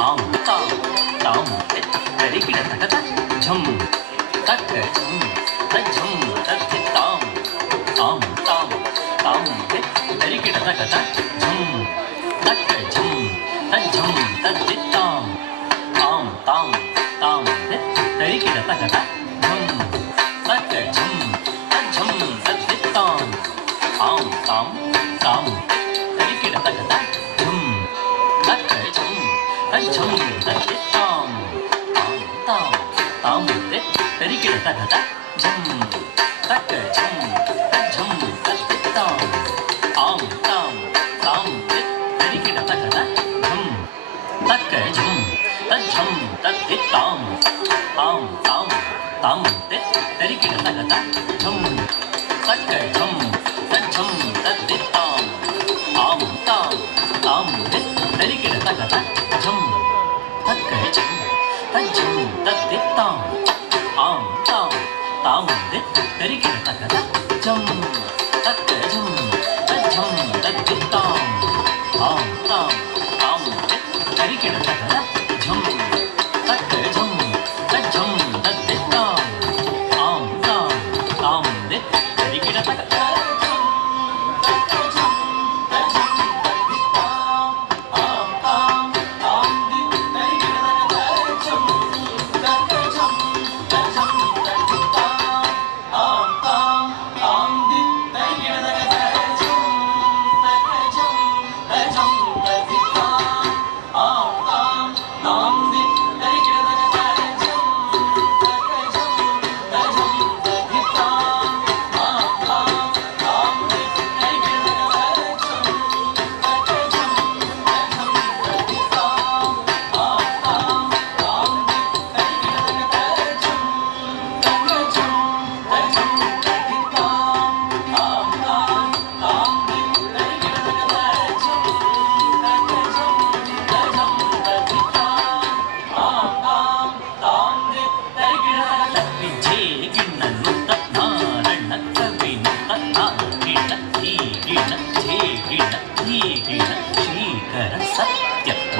ஆம் தாம் தாம் தரிக்கிட தகத ஜம் தக்க ஜம் தஜம் தத்தி தாம் ஆம் தாம் தாம் தரிக்கிட தகத ஜம் தக்க ஜம் தஜம் தத்தி தாம் ஆம் தாம் தாம் தரிக்கிட தகத ஜம் தக்க ஜம் தஜம் தத்தி தாம் ஆம் தாம் தாம் தரிக்கிட தகத ஜம் தக்க ஜம் தஜம் தத்தி தாம் ஆம் தாம் தாம் தரிக்கிட தகத ஜம் தக்க ஜம் தஜம் தத்தி தாம் ஆம் தாம் தாம் தரிக்கிட தகத ஜம் தக்க ஜம் தஜம் தத்தி தாம் ஆம் தாம் தாம் தரிக்கிட தகத ஜம் தக்க ஜம் தஜம் தத்தி தாம் ஆம் தாம் தாம் தரிக்கிட தகத ஜம் தக்க ஜம் தஜம் தத்தி தாம் ஆம் தாம் தாம் தரிக்கிட தகத ஜம் தக்க ஜம் தஜம் தத்தி தாம் ஆம் தாம் தாம் தரிக்கிட தகத ஜம் தக்க ஜம் தஜம் தத்தி தாம் ஆம் தாம் தாம் தரிக்கிட தகத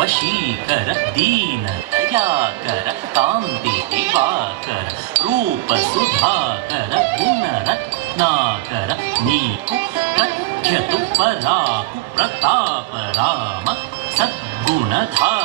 वशीकर दीन दयाकर कांति दिवाकर रूप सुधाकर गुण रत्नाकर नीकु प्रख्यतु पराकु प्रताप राम सद्गुणधार